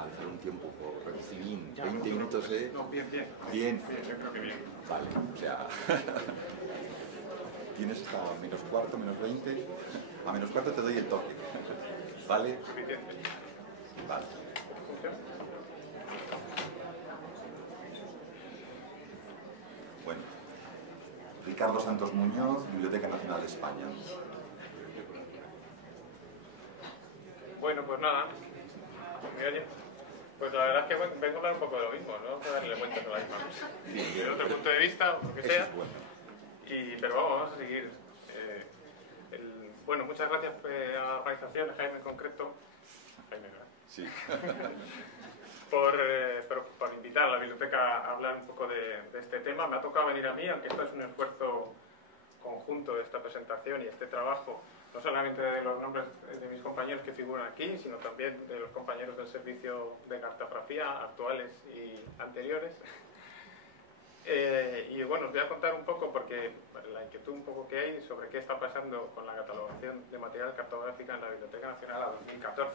a dejar un tiempo reducidín, 20 minutos, ¿eh? No, bien. Bien. Yo creo que bien. Vale, o sea... Tienes hasta -4, -20. A -4 te doy el toque. ¿Vale? Suficiente. Vale. ¿Funciona? Bueno. Ricardo Santos Muñoz, Biblioteca Nacional de España. Bueno, pues nada. ¿Me oye? Pues la verdad es que vengo a hablar un poco de lo mismo, ¿no? A darle vueltas a la misma cosa. Desde otro punto de vista, o lo que sea. Eso es bueno. Pero vamos a seguir. Bueno, muchas gracias a la organización, Jaime en concreto. Jaime, ¿verdad? Sí. por invitar a la biblioteca a hablar un poco de este tema. Me ha tocado venir a mí, aunque esto es un esfuerzo conjunto de esta presentación y este trabajo, no solamente de los nombres de mis compañeros que figuran aquí, sino también de los compañeros del servicio de cartografía actuales y anteriores. Y bueno, os voy a contar un poco, porque la inquietud un poco que hay sobre qué está pasando con la catalogación de material cartográfica en la Biblioteca Nacional a 2014.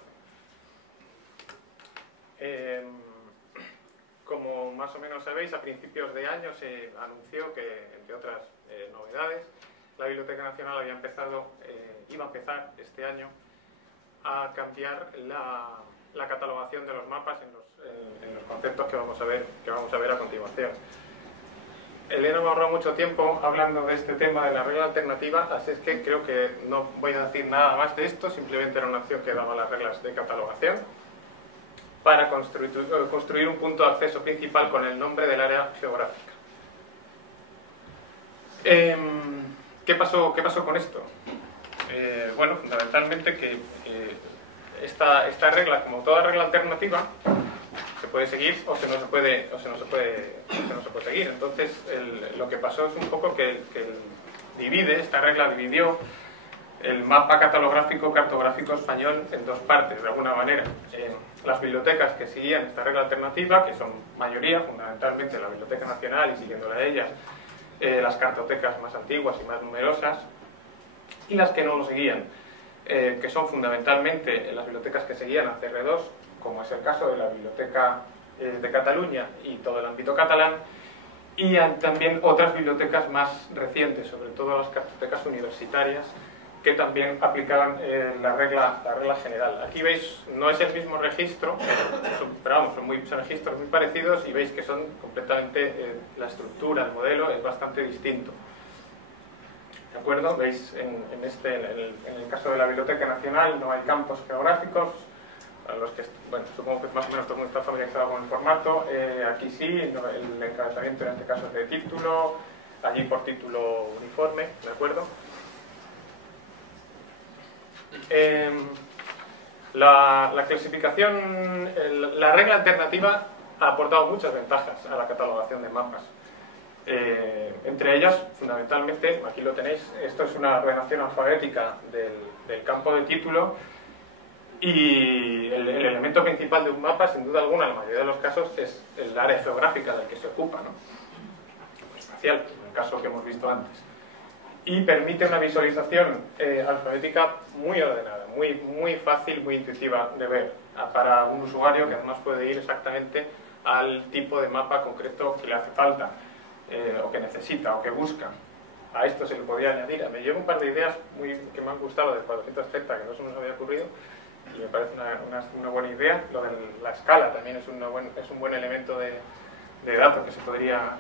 Como más o menos sabéis, a principios de año se anunció que, entre otras novedades, la Biblioteca Nacional iba a empezar este año a cambiar la catalogación de los mapas en los conceptos que vamos a ver a continuación. Elena me ha ahorrado mucho tiempo hablando de este tema de la regla alternativa, así es que creo que no voy a decir nada más de esto, simplemente era una opción que daba las reglas de catalogación para construir un punto de acceso principal con el nombre del área geográfica. ¿Qué pasó con esto? Bueno, fundamentalmente que esta regla, como toda regla alternativa, se puede seguir o no se puede seguir. Entonces, lo que pasó es un poco que esta regla dividió el mapa cartográfico español en dos partes, de alguna manera. Las bibliotecas que seguían esta regla alternativa, que son mayoría, fundamentalmente la Biblioteca Nacional y siguiéndola a ellas, las cartotecas más antiguas y más numerosas, y las que no lo seguían, que son fundamentalmente las bibliotecas que seguían a CR2, como es el caso de la Biblioteca de Cataluña y todo el ámbito catalán, y también otras bibliotecas más recientes, sobre todo las cartotecas universitarias, que también aplicaban la regla general. Aquí veis, no es el mismo registro, pero vamos, son registros muy parecidos y veis que son completamente, la estructura, el modelo es bastante distinto. ¿De acuerdo? Veis, en el caso de la Biblioteca Nacional no hay campos geográficos, a los que, bueno, supongo que más o menos todo el mundo está familiarizado con el formato. Aquí sí, el encabezamiento en este caso es de título, allí por título uniforme, ¿de acuerdo? La clasificación, la regla alternativa ha aportado muchas ventajas a la catalogación de mapas. Entre ellas, fundamentalmente, aquí lo tenéis, esto es una ordenación alfabética del campo de título, y el elemento principal de un mapa, sin duda alguna, en la mayoría de los casos, es el área geográfica del que se ocupa, ¿no? Espacial, en el caso que hemos visto antes. Y permite una visualización alfabética muy ordenada, muy fácil, muy intuitiva de ver, para un usuario que además puede ir exactamente al tipo de mapa concreto que le hace falta, o que necesita, o que busca. A esto se le podría añadir, me llevo un par de ideas que me han gustado del 430, que no se nos había ocurrido, y me parece una buena idea. Lo de la escala también es un buen elemento de dato que se podría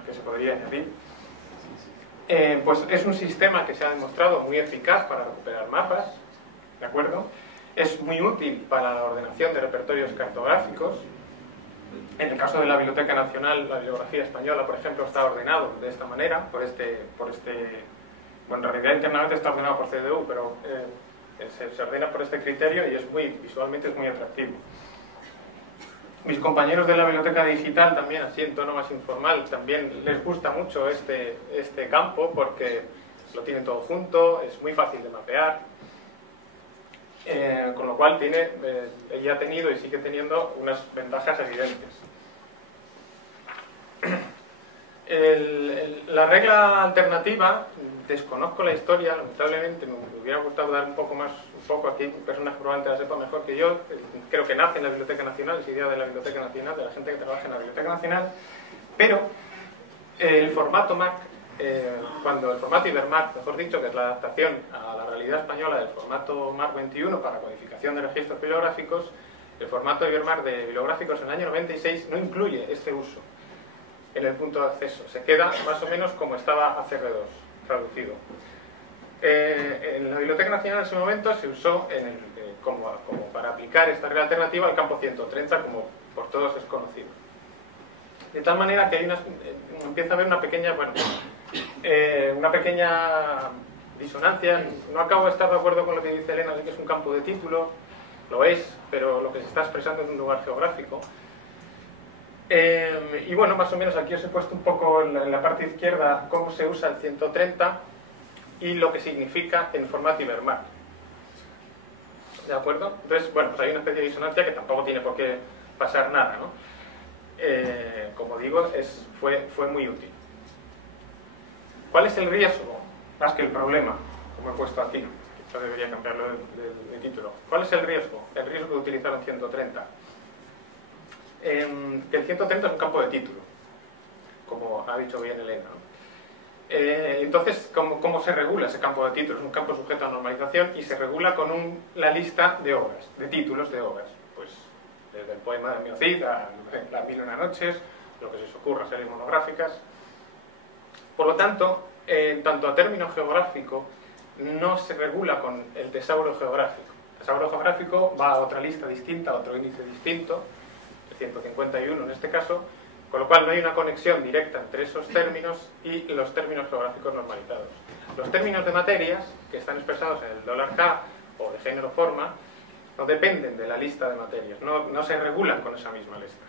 añadir. Pues es un sistema que se ha demostrado muy eficaz para recuperar mapas, ¿de acuerdo? Es muy útil para la ordenación de repertorios cartográficos. En el caso de la Biblioteca Nacional, la bibliografía española, por ejemplo, está ordenado de esta manera, bueno, en realidad internamente está ordenado por CDU, pero se ordena por este criterio y visualmente es muy atractivo. Mis compañeros de la biblioteca digital también, así en tono más informal, también les gusta mucho este campo porque lo tienen todo junto, es muy fácil de mapear, con lo cual ella ha tenido y sigue teniendo unas ventajas evidentes. La regla alternativa, desconozco la historia, lamentablemente me hubiera gustado dar un poco poco, aquí un personaje probablemente la sepa mejor que yo, creo que nace en la Biblioteca Nacional, es idea de la Biblioteca Nacional, de la gente que trabaja en la Biblioteca Nacional, pero el formato MAC, cuando el formato Ibermarc, mejor dicho, que es la adaptación a la realidad española del formato MARC 21 para codificación de registros bibliográficos, el formato Ibermarc de bibliográficos en el año 96 no incluye este uso en el punto de acceso, se queda más o menos como estaba ACR2 traducido. En la Biblioteca Nacional en ese momento se usó como para aplicar esta regla alternativa al campo 130, como por todos es conocido. De tal manera que empieza a haber una pequeña disonancia. No acabo de estar de acuerdo con lo que dice Elena de que es un campo de título, lo es, pero lo que se está expresando es un lugar geográfico. Y bueno, más o menos aquí os he puesto un poco en la parte izquierda cómo se usa el 130 y lo que significa en formato Ibermarc. ¿De acuerdo? Entonces, bueno, pues hay una especie de disonancia que tampoco tiene por qué pasar nada, ¿no? Como digo, fue muy útil. ¿Cuál es el riesgo? Más que el problema, como he puesto aquí. Quizá debería cambiarlo de título. ¿Cuál es el riesgo? El riesgo de utilizar un 130. Que el 130 es un campo de título, como ha dicho bien Elena, ¿no? Entonces, ¿cómo se regula ese campo de títulos? Es un campo sujeto a normalización y se regula con la lista de obras, de títulos de obras. Pues desde el poema de Miocid a Las Mil y una Noches, lo que se os ocurra, series monográficas. Por lo tanto, tanto a término geográfico, no se regula con el tesauro geográfico. El tesauro geográfico va a otra lista distinta, a otro índice distinto, el 151 en este caso, con lo cual no hay una conexión directa entre esos términos y los términos geográficos normalizados. Los términos de materias, que están expresados en el $K o de género forma, no dependen de la lista de materias, no se regulan con esa misma lista.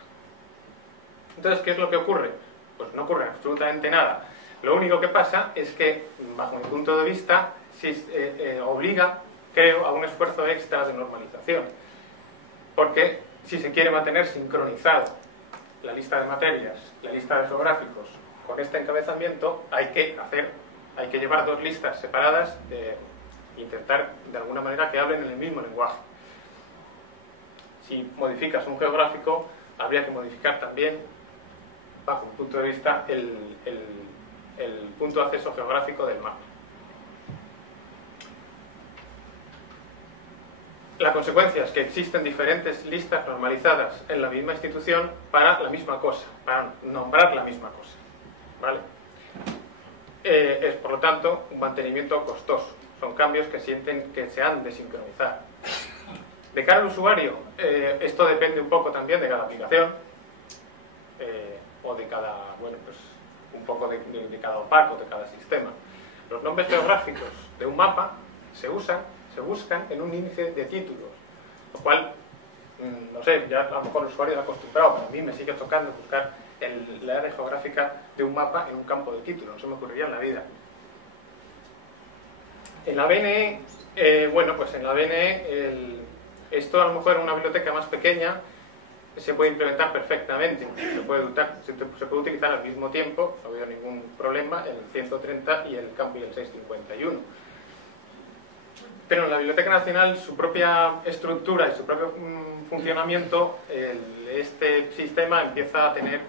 Entonces, ¿qué es lo que ocurre? Pues no ocurre absolutamente nada. Lo único que pasa es que, bajo mi punto de vista, obliga, creo, a un esfuerzo extra de normalización. Porque si se quiere mantener sincronizado la lista de materias, la lista de geográficos, con este encabezamiento, hay que llevar dos listas separadas, intentar de alguna manera que hablen en el mismo lenguaje. Si modificas un geográfico, habría que modificar también, bajo mi punto de vista, el punto de acceso geográfico del mapa. La consecuencia es que existen diferentes listas normalizadas en la misma institución para la misma cosa, para nombrar la misma cosa, ¿vale? Es, por lo tanto, un mantenimiento costoso. Son cambios que sienten que se han de sincronizar. De cara al usuario, esto depende un poco también de cada aplicación, o de cada, bueno, pues un poco de cada opaco, de cada sistema. Los nombres geográficos de un mapa se buscan en un índice de títulos, lo cual, no sé, ya a lo mejor el usuario está acostumbrado, pero a mí me sigue tocando buscar la área geográfica de un mapa en un campo de título, no se me ocurriría en la vida. En la BNE, bueno, pues en la BNE, esto a lo mejor en una biblioteca más pequeña se puede implementar perfectamente, se puede utilizar al mismo tiempo, no veo ningún problema, el 130 y el campo y el 651. Pero en la Biblioteca Nacional, su propia estructura y su propio funcionamiento, este sistema empieza a tener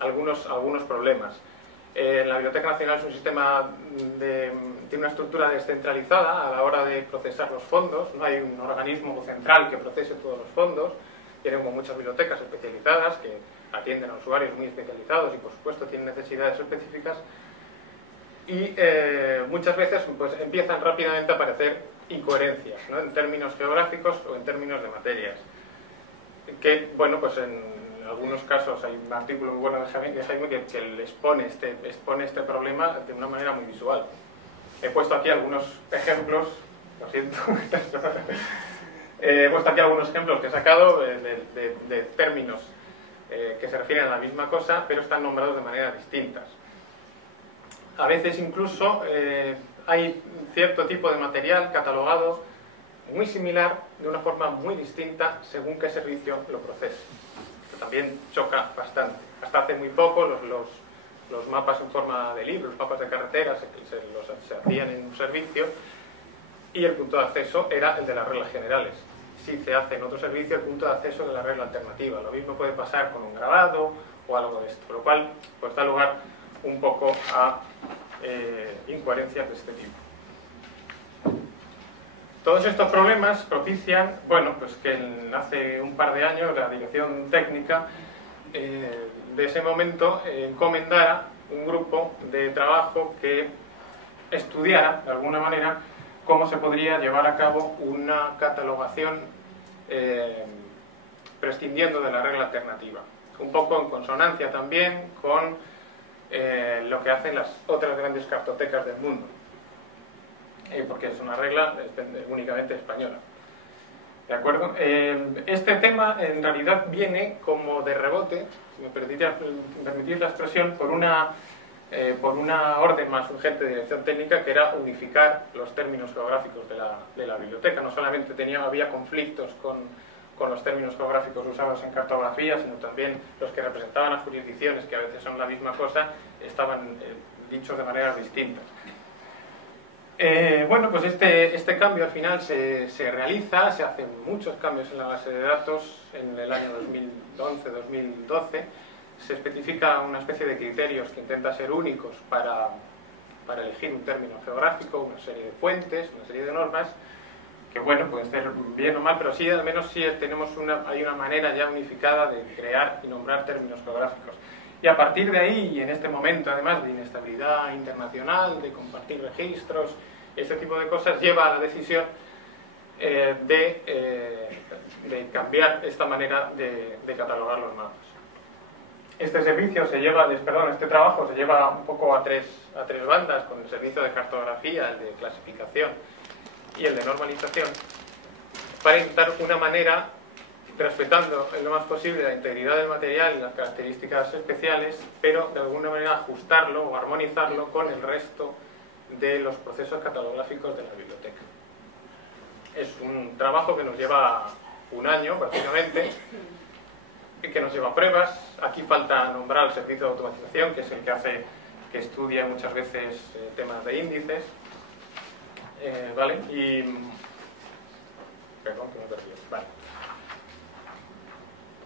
algunos problemas. La Biblioteca Nacional es un sistema tiene una estructura descentralizada a la hora de procesar los fondos, no hay un organismo central que procese todos los fondos, tiene como muchas bibliotecas especializadas que atienden a usuarios muy especializados y por supuesto tienen necesidades específicas y muchas veces pues, empiezan rápidamente a aparecer incoherencias, ¿no? En términos geográficos o en términos de materias. Que, bueno, pues en algunos casos hay un artículo muy bueno de Jaime que expone este problema de una manera muy visual. He puesto aquí algunos ejemplos, lo siento, he puesto aquí algunos ejemplos que he sacado de términos que se refieren a la misma cosa, pero están nombrados de maneras distintas. A veces incluso hay cierto tipo de material catalogado muy similar de una forma muy distinta según qué servicio lo procese. Esto también choca bastante. Hasta hace muy poco los mapas en forma de libros, los mapas de carreteras se hacían en un servicio y el punto de acceso era el de las reglas generales. Si se hace en otro servicio, el punto de acceso de la regla alternativa. Lo mismo puede pasar con un grabado o algo de esto, lo cual pues da lugar un poco a incoherencias de este tipo. Todos estos problemas propician, bueno, pues que hace un par de años la dirección técnica de ese momento encomendara un grupo de trabajo que estudiara, de alguna manera, cómo se podría llevar a cabo una catalogación prescindiendo de la regla alternativa. Un poco en consonancia también con lo que hacen las otras grandes cartotecas del mundo. Porque es una regla únicamente española. ¿De acuerdo? Este tema en realidad viene como de rebote, si me permitís la expresión, por una orden más urgente de dirección técnica, que era unificar los términos geográficos de la biblioteca. No solamente había conflictos con los términos geográficos usados en cartografía, sino también los que representaban las jurisdicciones, que a veces son la misma cosa, estaban dichos de maneras distintas. Bueno, pues este cambio al final se realiza, se hacen muchos cambios en la base de datos en el año 2011-2012. Se especifica una especie de criterios que intenta ser únicos para elegir un término geográfico, una serie de fuentes, una serie de normas, que bueno, pueden ser bien o mal, pero sí, al menos sí hay una manera ya unificada de crear y nombrar términos geográficos. Y a partir de ahí, y en este momento además de inestabilidad internacional, de compartir registros, este tipo de cosas, lleva a la decisión de cambiar esta manera de catalogar los mapas. Este trabajo se lleva un poco a tres bandas, con el servicio de cartografía, el de clasificación y el de normalización, para intentar una manera, respetando en lo más posible la integridad del material y las características especiales, pero de alguna manera ajustarlo o armonizarlo con el resto de los procesos catalográficos de la biblioteca. Es un trabajo que nos lleva un año prácticamente, que nos lleva pruebas. Aquí falta nombrar el servicio de automatización, que es el que estudia muchas veces temas de índices. ¿Vale? Perdón, que me he perdido. Vale.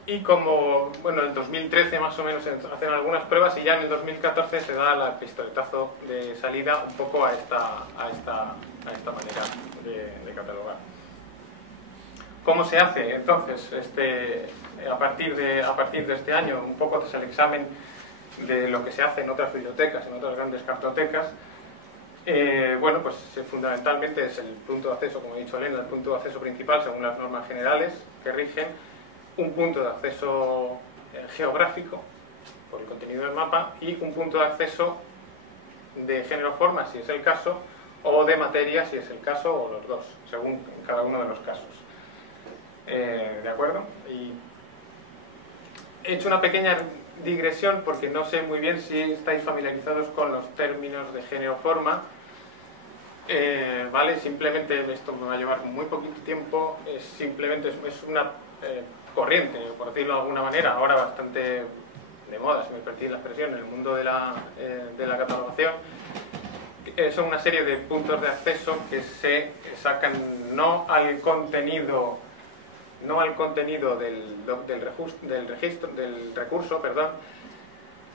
Y como, bueno, en el 2013 más o menos se hacen algunas pruebas, y ya en el 2014 se da el pistoletazo de salida un poco a esta manera de catalogar. ¿Cómo se hace? Entonces, a partir de este año, un poco tras el examen de lo que se hace en otras bibliotecas, en otras grandes cartotecas, bueno, pues fundamentalmente es el punto de acceso, como he dicho Elena, el punto de acceso principal según las normas generales que rigen, un punto de acceso geográfico por el contenido del mapa y un punto de acceso de género-forma, si es el caso, o de materia, si es el caso, o los dos, según cada uno de los casos. ¿De acuerdo? Y he hecho una pequeña digresión porque no sé muy bien si estáis familiarizados con los términos de género-forma. ¿Vale? Simplemente, esto me va a llevar muy poquito tiempo, es una corriente, por decirlo de alguna manera, ahora bastante de moda, si me permitís la expresión, en el mundo de la catalogación. Son una serie de puntos de acceso que se sacan no al contenido del recurso,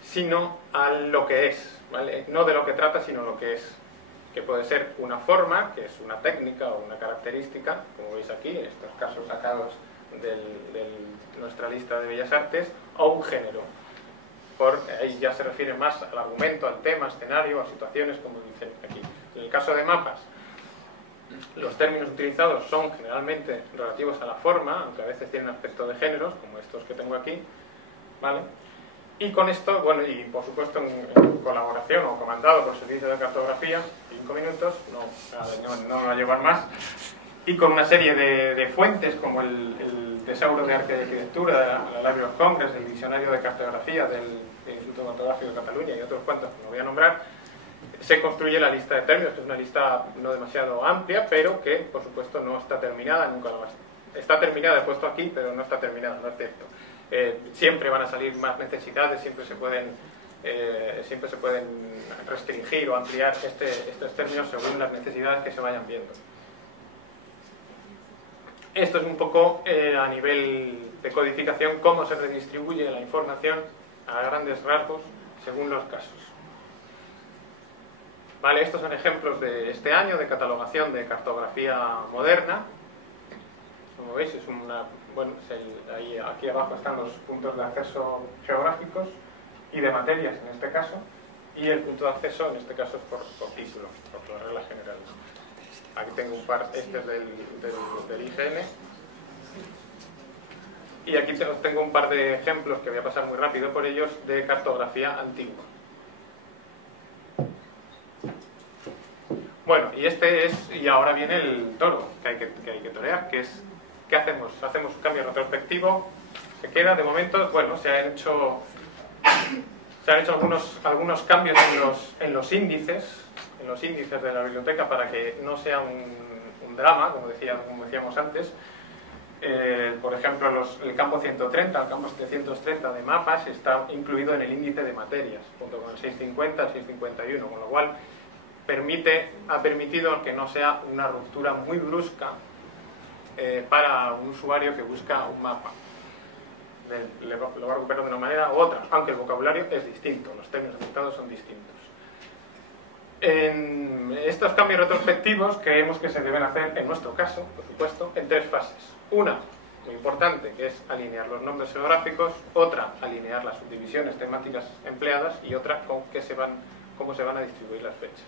sino a lo que es, ¿vale? No de lo que trata, sino lo que es, que puede ser una forma, que es una técnica o una característica, como veis aquí, en estos casos sacados de nuestra lista de Bellas Artes, o un género. Ahí ya se refiere más al argumento, al tema, escenario, a situaciones, como dicen aquí. En el caso de mapas, los términos utilizados son generalmente relativos a la forma, aunque a veces tienen aspecto de géneros, como estos que tengo aquí, ¿vale? Y con esto, bueno, y por supuesto en colaboración o comandado por el servicio de cartografía, 5 minutos, no me va a llevar más, y con una serie de fuentes como el Tesauro de Arte y Arquitectura de la Library of Congress, el Diccionario de Cartografía del Instituto Cartográfico de Cataluña y otros cuantos que no voy a nombrar, se construye la lista de términos, que es una lista no demasiado amplia, pero que por supuesto no está terminada, nunca lo va a estar. Está terminada, he puesto aquí, pero no está terminada, no es cierto. Siempre van a salir más necesidades, siempre se pueden restringir o ampliar estos términos según las necesidades que se vayan viendo. Esto es un poco a nivel de codificación cómo se redistribuye la información a grandes rasgos según los casos. Vale, estos son ejemplos de este año de catalogación de cartografía moderna. Como veis, es una, bueno, ahí, aquí abajo están los puntos de acceso geográficos y de materias en este caso, y el punto de acceso en este caso es por título, por las reglas generales. Aquí tengo un par, este es del IGN, y aquí tengo un par de ejemplos que voy a pasar muy rápido por ellos de cartografía antigua. Bueno, y ahora viene el toro que hay que torear, que es, ¿qué hacemos? Hacemos un cambio retrospectivo, se queda, de momento, bueno, se han hecho algunos cambios en los índices de la biblioteca para que no sea un drama, como decíamos antes. Por ejemplo, el campo 130, el campo 730 de mapas está incluido en el índice de materias, junto con el 650, el 651, con lo cual ha permitido que no sea una ruptura muy brusca para un usuario que busca un mapa. Lo va a recuperar de una manera u otra, aunque el vocabulario es distinto, los términos afectados son distintos. En estos cambios retrospectivos creemos que se deben hacer, en nuestro caso, por supuesto, en 3 fases. Una, muy importante, que es alinear los nombres geográficos; otra, alinear las subdivisiones temáticas empleadas; y otra, cómo se van a distribuir las fechas.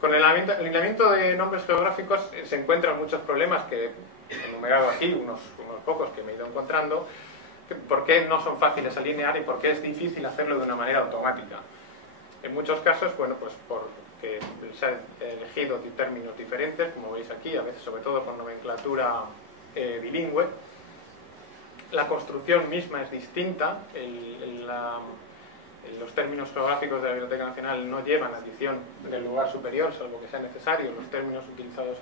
Con el alineamiento de nombres geográficos se encuentran muchos problemas que he enumerado aquí, unos pocos que me he ido encontrando. ¿Por qué no son fáciles alinear y por qué es difícil hacerlo de una manera automática? En muchos casos, bueno, pues porque se han elegido términos diferentes, como veis aquí, a veces sobre todo con nomenclatura bilingüe. La construcción misma es distinta, los términos geográficos de la Biblioteca Nacional no llevan adición del lugar superior, salvo que sea necesario. Los términos utilizados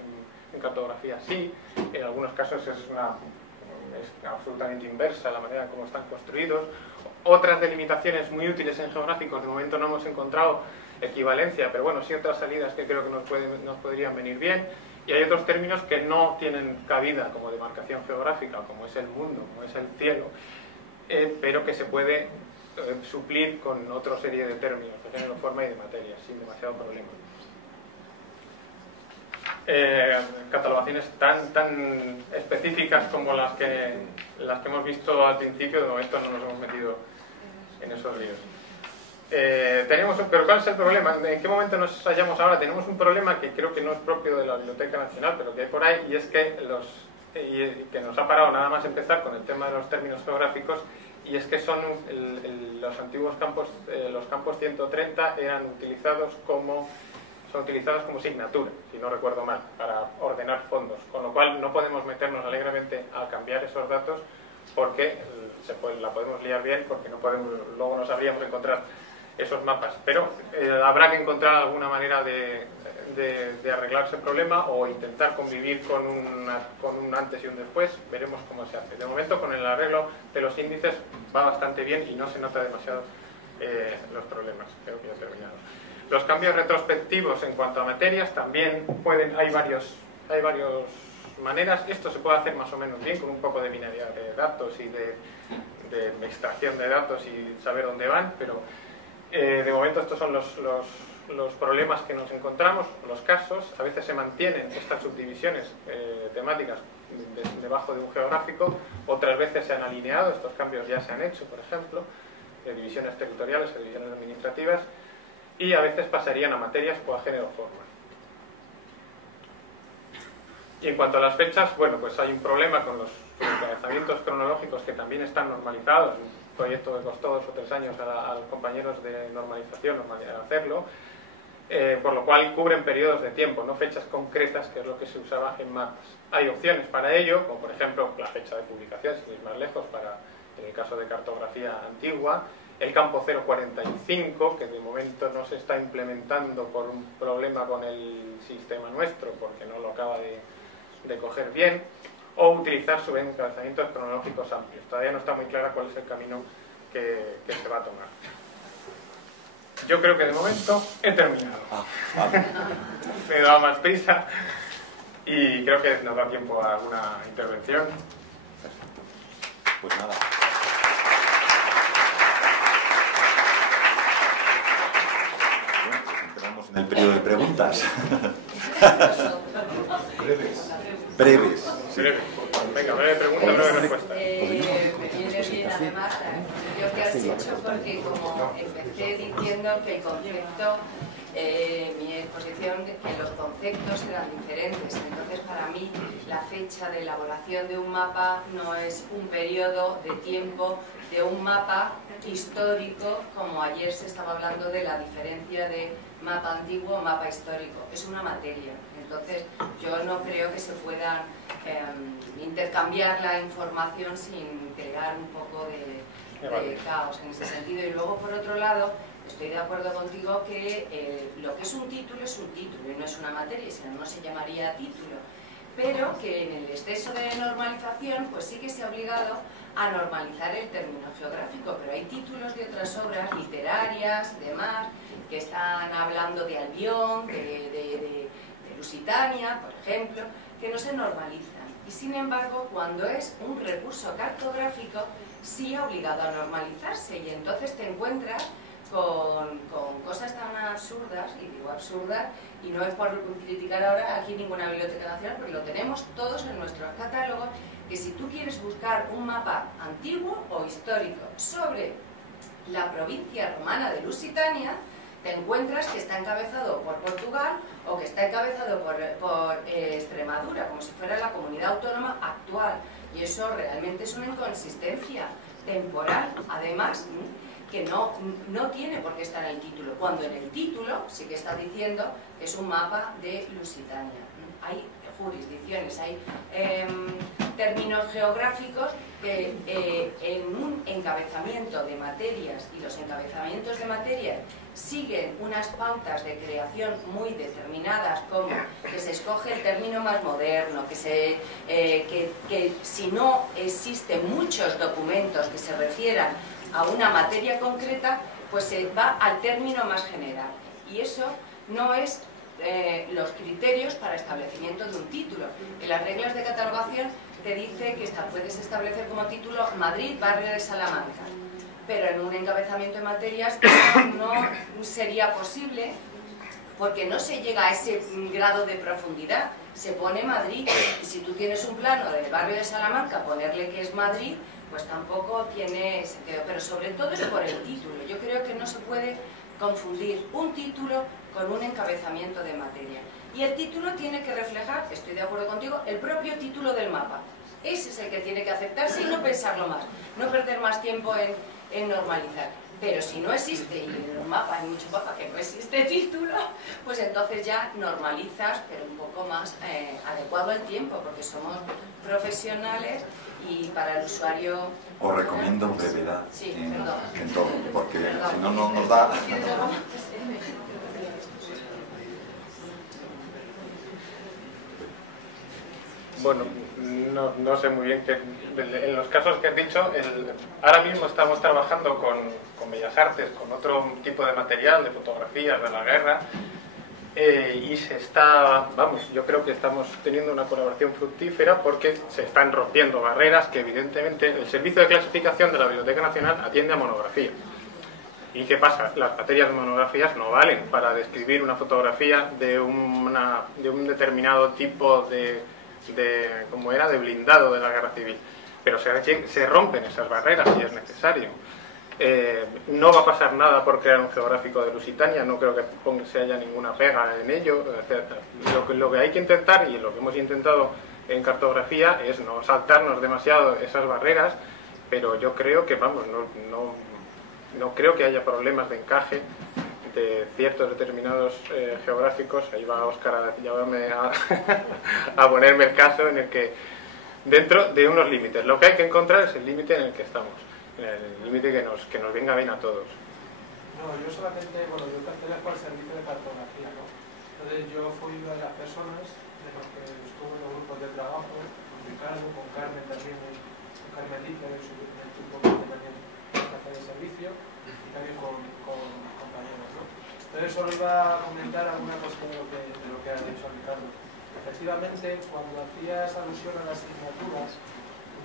en cartografía sí. En algunos casos es absolutamente inversa la manera en cómo están construidos. Otras delimitaciones muy útiles en geográficos, de momento no hemos encontrado equivalencia, pero bueno, sí otras salidas que creo que nos podrían venir bien. Y hay otros términos que no tienen cabida como demarcación geográfica, como es el mundo, como es el cielo, pero que se puede suplir con otra serie de términos de género, forma y de materia, sin demasiado problema. Catalogaciones tan específicas como las que hemos visto al principio, de momento no nos hemos metido en esos líos. Pero ¿cuál es el problema? ¿En qué momento nos hallamos ahora? Tenemos un problema que creo que no es propio de la Biblioteca Nacional, pero que hay por ahí, y es que que nos ha parado nada más empezar con el tema de los términos geográficos, y es que son los antiguos campos, los campos 130 son utilizados como signatura, si no recuerdo mal, para ordenar fondos, con lo cual no podemos meternos alegremente a cambiar esos datos porque la podemos liar bien, porque luego no sabríamos encontrar esos mapas, pero habrá que encontrar alguna manera de arreglar ese problema o intentar convivir con un antes y un después. Veremos cómo se hace. De momento, con el arreglo de los índices va bastante bien y no se nota demasiado los problemas. Creo que ya he terminado. Los cambios retrospectivos en cuanto a materias también hay varias maneras. Esto se puede hacer más o menos bien con un poco de minería de datos y de extracción de datos y saber dónde van, pero de momento estos son los problemas que nos encontramos, los casos. A veces se mantienen estas subdivisiones temáticas debajo de un geográfico, otras veces se han alineado, estos cambios ya se han hecho, por ejemplo, de divisiones territoriales o divisiones administrativas, y a veces pasarían a materias o a género forma. Y en cuanto a las fechas, bueno, pues hay un problema con los encabezamientos cronológicos que también están normalizados. Un proyecto que costó 2 o 3 años a los compañeros de normalización hacerlo, por lo cual cubren periodos de tiempo, no fechas concretas, que es lo que se usaba en mapas. Hay opciones para ello, como por ejemplo la fecha de publicación, si vais más lejos, en el caso de cartografía antigua, el campo 045, que de momento no se está implementando por un problema con el sistema nuestro, porque no lo acaba de coger bien, o utilizar subencabezamientos cronológicos amplios. Todavía no está muy clara cuál es el camino que se va a tomar. Yo creo que de momento he terminado. Me he dado más prisa Y creo que nos da tiempo a alguna intervención. Pues nada. Bueno, pues entramos en el periodo de preguntas. Breves. Breves. Sí. Breve. Venga, breve pregunta, breve respuesta. Me viene bien además lo que has hecho, porque como empecé diciendo que el concepto, mi exposición, que los conceptos eran diferentes, entonces para mí la fecha de elaboración de un mapa no es un periodo de tiempo de un mapa histórico, como ayer se estaba hablando de la diferencia de mapa antiguo o mapa histórico, es una materia. Entonces yo no creo que se puedan intercambiar la información sin crear un poco de caos en ese sentido. Y luego, por otro lado, estoy de acuerdo contigo que lo que es un título y no es una materia, sino no se llamaría título, pero que en el exceso de normalización pues sí que se ha obligado a normalizar el término geográfico, pero hay títulos de otras obras literarias, demás, que están hablando de Albión, de Lusitania, por ejemplo, que no se normalizan. Y sin embargo, cuando es un recurso cartográfico, sí ha obligado a normalizarse, y entonces te encuentras con cosas tan absurdas, y digo absurdas, y no es por criticar ahora aquí ninguna biblioteca nacional, porque lo tenemos todos en nuestros catálogos, que si tú quieres buscar un mapa antiguo o histórico sobre la provincia romana de Lusitania, te encuentras que está encabezado por Portugal o que está encabezado por Extremadura, como si fuera la comunidad autónoma actual. Y eso realmente es una inconsistencia temporal, además, que no tiene por qué estar en el título, cuando en el título sí que está diciendo que es un mapa de Lusitania. Hay jurisdicciones, hay términos geográficos que en un encabezamiento de materias, y los encabezamientos de materias siguen unas pautas de creación muy determinadas, como que se escoge el término más moderno, que si no existen muchos documentos que se refieran a una materia concreta, pues se va al término más general. Y eso no es los criterios para establecimiento de un título. En las reglas de catalogación te dice que puedes establecer como título Madrid, barrio de Salamanca, pero en un encabezamiento de materias eso no sería posible, porque no se llega a ese grado de profundidad. Se pone Madrid, y si tú tienes un plano del barrio de Salamanca, ponerle que es Madrid, pues tampoco tiene sentido. Pero sobre todo es por el título. Yo creo que no se puede confundir un título con un encabezamiento de materia. Y el título tiene que reflejar, estoy de acuerdo contigo, el propio título del mapa. Ese es el que tiene que aceptarse y no pensarlo más, no perder más tiempo en normalizar. Pero si no existe, y en un mapa, hay mucho mapa que no existe título, pues entonces ya normalizas, pero un poco más adecuado al tiempo, porque somos profesionales y para el usuario... Os recomiendo brevedad sí, en todo, porque si no, no nos da... Bueno, no sé muy bien, en los casos que has dicho, ahora mismo estamos trabajando con Bellas Artes, con otro tipo de material, de fotografías de la guerra, y yo creo que estamos teniendo una colaboración fructífera porque se están rompiendo barreras que evidentemente el servicio de clasificación de la Biblioteca Nacional atiende a monografía. ¿Y qué pasa? Las materias de monografías no valen para describir una fotografía de un determinado tipo de blindado de la guerra civil, pero se rompen esas barreras si es necesario. No va a pasar nada por crear un geográfico de Lusitania, no creo que se haya ninguna pega en ello. Lo que hay que intentar, y lo que hemos intentado en cartografía, es no saltarnos demasiado esas barreras, pero yo creo que, no creo que haya problemas de encaje de ciertos determinados geográficos. Ahí va Óscar a ponerme el caso en el que dentro de unos límites. Lo que hay que encontrar es el límite en el que estamos, el límite que nos venga bien a todos. No, yo solamente, yo pertenezco al servicio de cartografía, ¿no? Entonces yo fui una de las personas de los que estuve en los grupos de trabajo, con Ricardo, con Carmen también, con Carmen Licia, del equipo que también hace de servicio, y también con compañeros, ¿no? Entonces solo iba a comentar alguna cosa de lo que ha dicho Ricardo. efectivamente, cuando hacías alusión a las asignaturas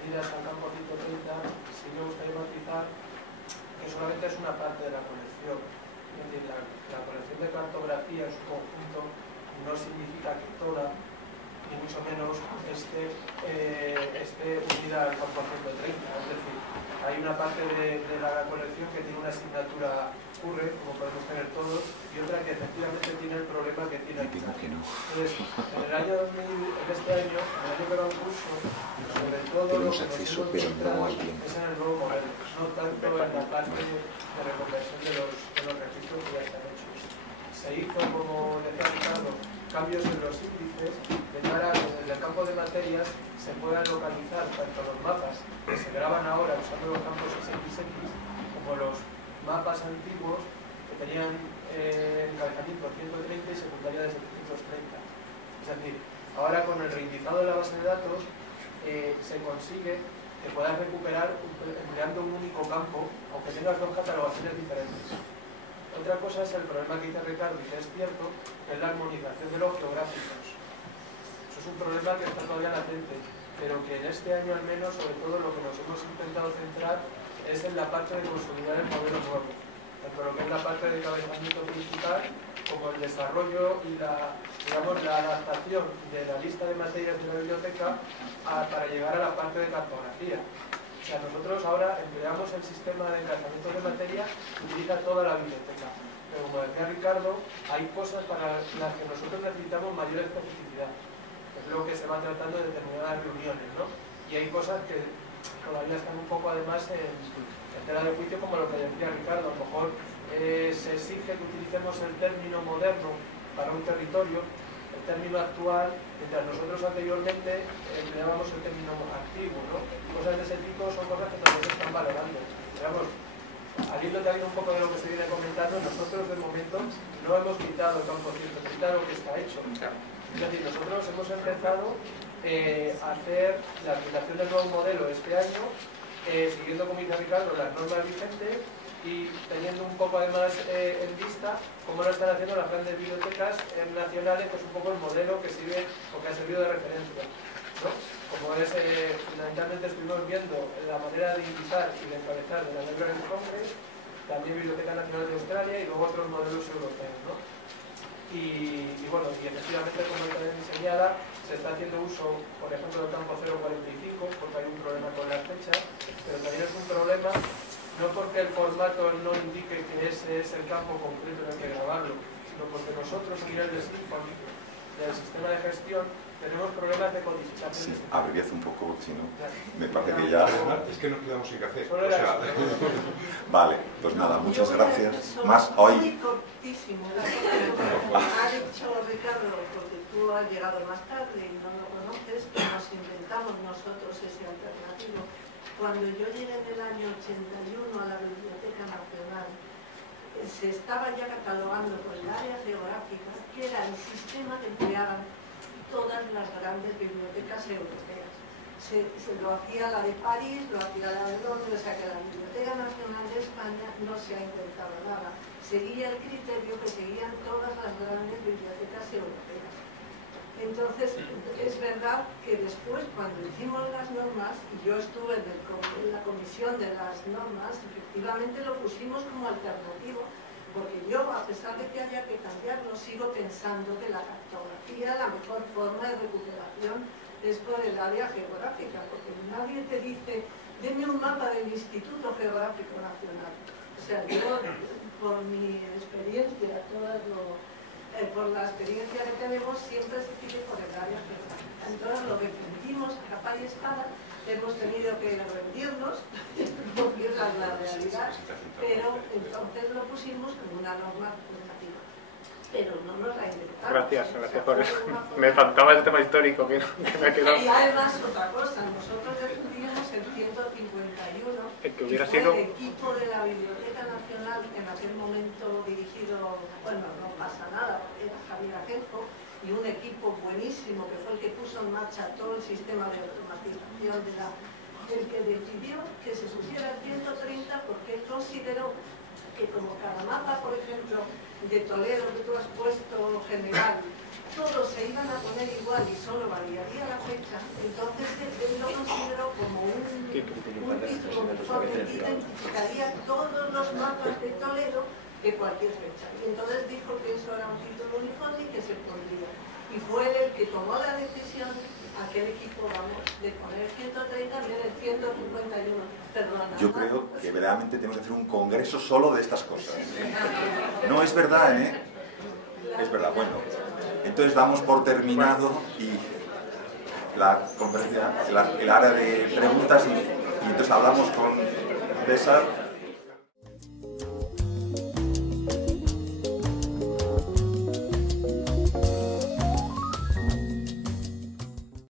unidas al campo 130, sí me gustaría matizar que solamente es una parte de la colección. Es decir, la colección de cartografía en su conjunto no significa que toda, ni mucho menos, esté unida al campo 130. Es decir, hay una parte de la colección que tiene una asignatura CURRE, como podemos tener todos, y otra que efectivamente tiene el problema que tiene aquí. Entonces, en este año, en el año que va en curso, sobre todo lo que nos hemos centrado es en el nuevo modelo, no tanto en la parte de reconversión de los registros que ya se han hecho. Se hizo, como decía Ricardo, cambios en los índices de cara a que desde el campo de materias se puedan localizar tanto los mapas que se graban ahora usando los campos SXX como los mapas antiguos que tenían encabezamiento 130 y secundaria de 730. Es decir, ahora con el reindizado de la base de datos se consigue que puedas recuperar empleando un único campo, aunque tengas dos catalogaciones diferentes. Otra cosa es el problema que dice Ricardo, y que es cierto, que es la armonización de los geográficos. Eso es un problema que está todavía latente, pero que en este año al menos, sobre todo lo que nos hemos intentado centrar es en la parte de consolidar el modelo nuevo, tanto lo que es la parte de encabezamiento principal como el desarrollo y la adaptación de la lista de materias de la biblioteca para llegar a la parte de cartografía. O sea, nosotros ahora empleamos el sistema de encabezamiento de materia que utiliza toda la biblioteca. Pero como decía Ricardo, hay cosas para las que nosotros necesitamos mayor especificidad. Es lo que se va tratando en determinadas reuniones, ¿no? Y hay cosas que todavía están un poco además en tela de juicio, como lo que decía Ricardo. A lo mejor se exige que utilicemos el término moderno para un territorio, el término actual, mientras nosotros anteriormente empleábamos el término antiguo, ¿no? Cosas de ese tipo son cosas que también se están valorando. Digamos, al hilo también un poco de lo que se viene comentando, nosotros de momento no hemos quitado el campo 130, lo que está hecho. Es decir, nosotros hemos empezado a hacer la aplicación del nuevo modelo este año, siguiendo, como dice Ricardo, las normas vigentes y teniendo un poco además en vista cómo lo están haciendo las grandes bibliotecas nacionales, que es un poco el modelo que sirve o que ha servido de referencia, ¿no? Como es, fundamentalmente estuvimos viendo la manera de indizar y de encabezar de la Library Congress, también Biblioteca Nacional de Australia y luego otros modelos europeos, ¿no? Y bueno, y efectivamente, como también señala, se está haciendo uso, por ejemplo, del campo 045, porque hay un problema con las fechas, pero también es un problema no porque el formato no indique que ese es el campo concreto en el que grabarlo, sino porque nosotros a nivel de Symfony, del sistema de gestión, tenemos problemas de codificación. Sí, abreviazo un poco, si no, me parece que ya... Es que nos quedamos sin café. Solo era Vale, pues nada, muchas gracias. Más hoy... Muy cortísimo. Ha dicho Ricardo, porque tú has llegado más tarde y no lo conoces, que nos inventamos nosotros ese alternativo. Cuando yo llegué en el año 81 a la Biblioteca Nacional, se estaba ya catalogando por el área geográfica, que era el sistema que empleaban todas las grandes bibliotecas europeas. Se lo hacía la de París, lo hacía la de Londres, o sea que la Biblioteca Nacional de España no se ha inventado nada. Seguía el criterio que seguían todas las grandes bibliotecas europeas. Entonces, es verdad que después, cuando hicimos las normas, y yo estuve en la comisión de las normas, efectivamente lo pusimos como alternativo, porque yo, a pesar de que haya que cambiarlo, sigo pensando que la cartografía, la mejor forma de recuperación es por el área geográfica, porque nadie te dice, deme un mapa del Instituto Geográfico Nacional. O sea, yo, por mi experiencia, por la experiencia que tenemos, siempre se sigue por el área geográfica. Entonces, lo que sentimos a capa y espada, hemos tenido que rendirnos, porque esa es la realidad, pero entonces lo pusimos como una norma normativa. Pero no nos la inventamos. Gracias por eso. Me faltaba el tema histórico que me ha quedado. Y además, otra cosa, nosotros defendíamos el 151, que hubiera fue sido el equipo de la Biblioteca Nacional, en aquel momento dirigido, bueno, no pasa nada, era Javier Ajenjo, y un equipo buenísimo que fue el que puso en marcha todo el sistema de automatización el que decidió que se pusiera el 130 porque él consideró que como cada mapa, por ejemplo, de Toledo que tú has puesto general, todos se iban a poner igual y solo variaría la fecha, entonces él lo consideró como un título uniforme que identificaría todos los mapas de Toledo que cualquier fecha. Y entonces dijo que eso era un título uniforme y que se pondría. Y fue él el que tomó la decisión, aquel equipo, vamos, de poner 130 en el 151. Perdona. Yo creo que verdaderamente tenemos que hacer un congreso solo de estas cosas. No, es verdad, ¿eh? Es verdad. Bueno, entonces damos por terminado y la conferencia, el área de preguntas y entonces hablamos con César.